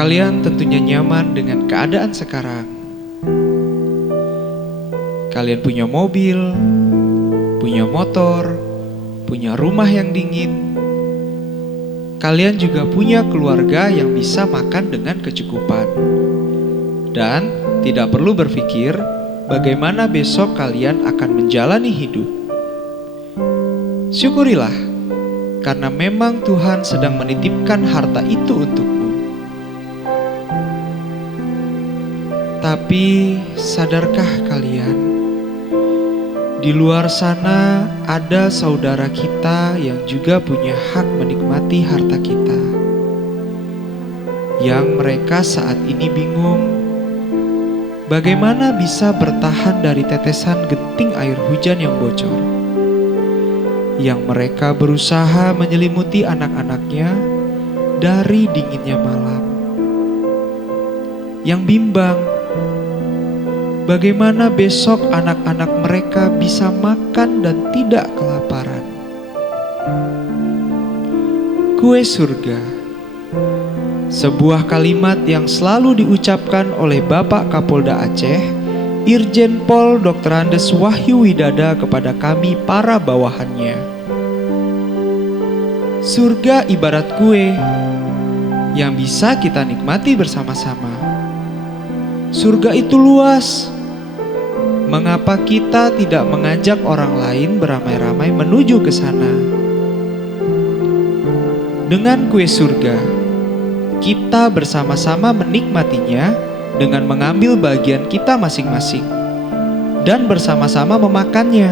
Kalian tentunya nyaman dengan keadaan sekarang. Kalian punya mobil, punya motor, punya rumah yang dingin. Kalian juga punya keluarga yang bisa makan dengan kecukupan. Dan tidak perlu berpikir bagaimana besok kalian akan menjalani hidup. Syukurilah, karena memang Tuhan sedang menitipkan harta itu untukmu. Tapi sadarkah kalian, di luar sana ada saudara kita yang juga punya hak menikmati harta kita, yang mereka saat ini bingung bagaimana bisa bertahan dari tetesan genting air hujan yang bocor, yang mereka berusaha menyelimuti anak-anaknya dari dinginnya malam, yang bimbang bagaimana besok anak-anak mereka bisa makan dan tidak kelaparan. Kue surga, sebuah kalimat yang selalu diucapkan oleh Bapak Kapolda Aceh, Irjen Pol Dr. Andes Wahyu Widada kepada kami para bawahannya. Surga ibarat kue yang bisa kita nikmati bersama-sama. Surga itu luas. Mengapa kita tidak mengajak orang lain beramai-ramai menuju ke sana? Dengan kue surga, kita bersama-sama menikmatinya dengan mengambil bagian kita masing-masing dan bersama-sama memakannya.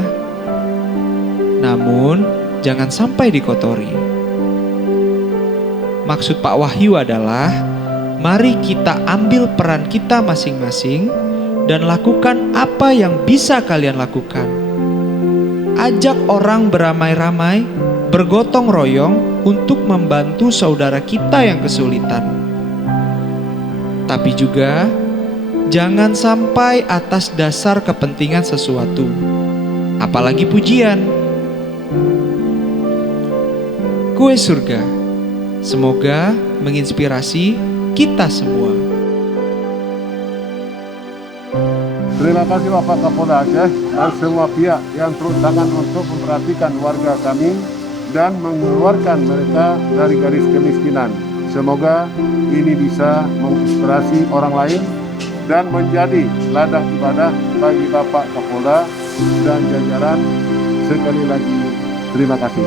Namun, jangan sampai dikotori. Maksud Pak Wahyu adalah, mari kita ambil peran kita masing-masing dan lakukan apa yang bisa kalian lakukan. Ajak orang beramai-ramai, bergotong royong untuk membantu saudara kita yang kesulitan. Tapi juga jangan sampai atas dasar kepentingan sesuatu, apalagi pujian. Kue surga semoga menginspirasi kita semua. Terima kasih Bapak Kapolda Aceh dan semua pihak yang turun tangan untuk memperhatikan warga kami dan mengeluarkan mereka dari garis kemiskinan. Semoga ini bisa menginspirasi orang lain dan menjadi ladang ibadah bagi Bapak Kapolda dan jajaran. Sekali lagi, terima kasih.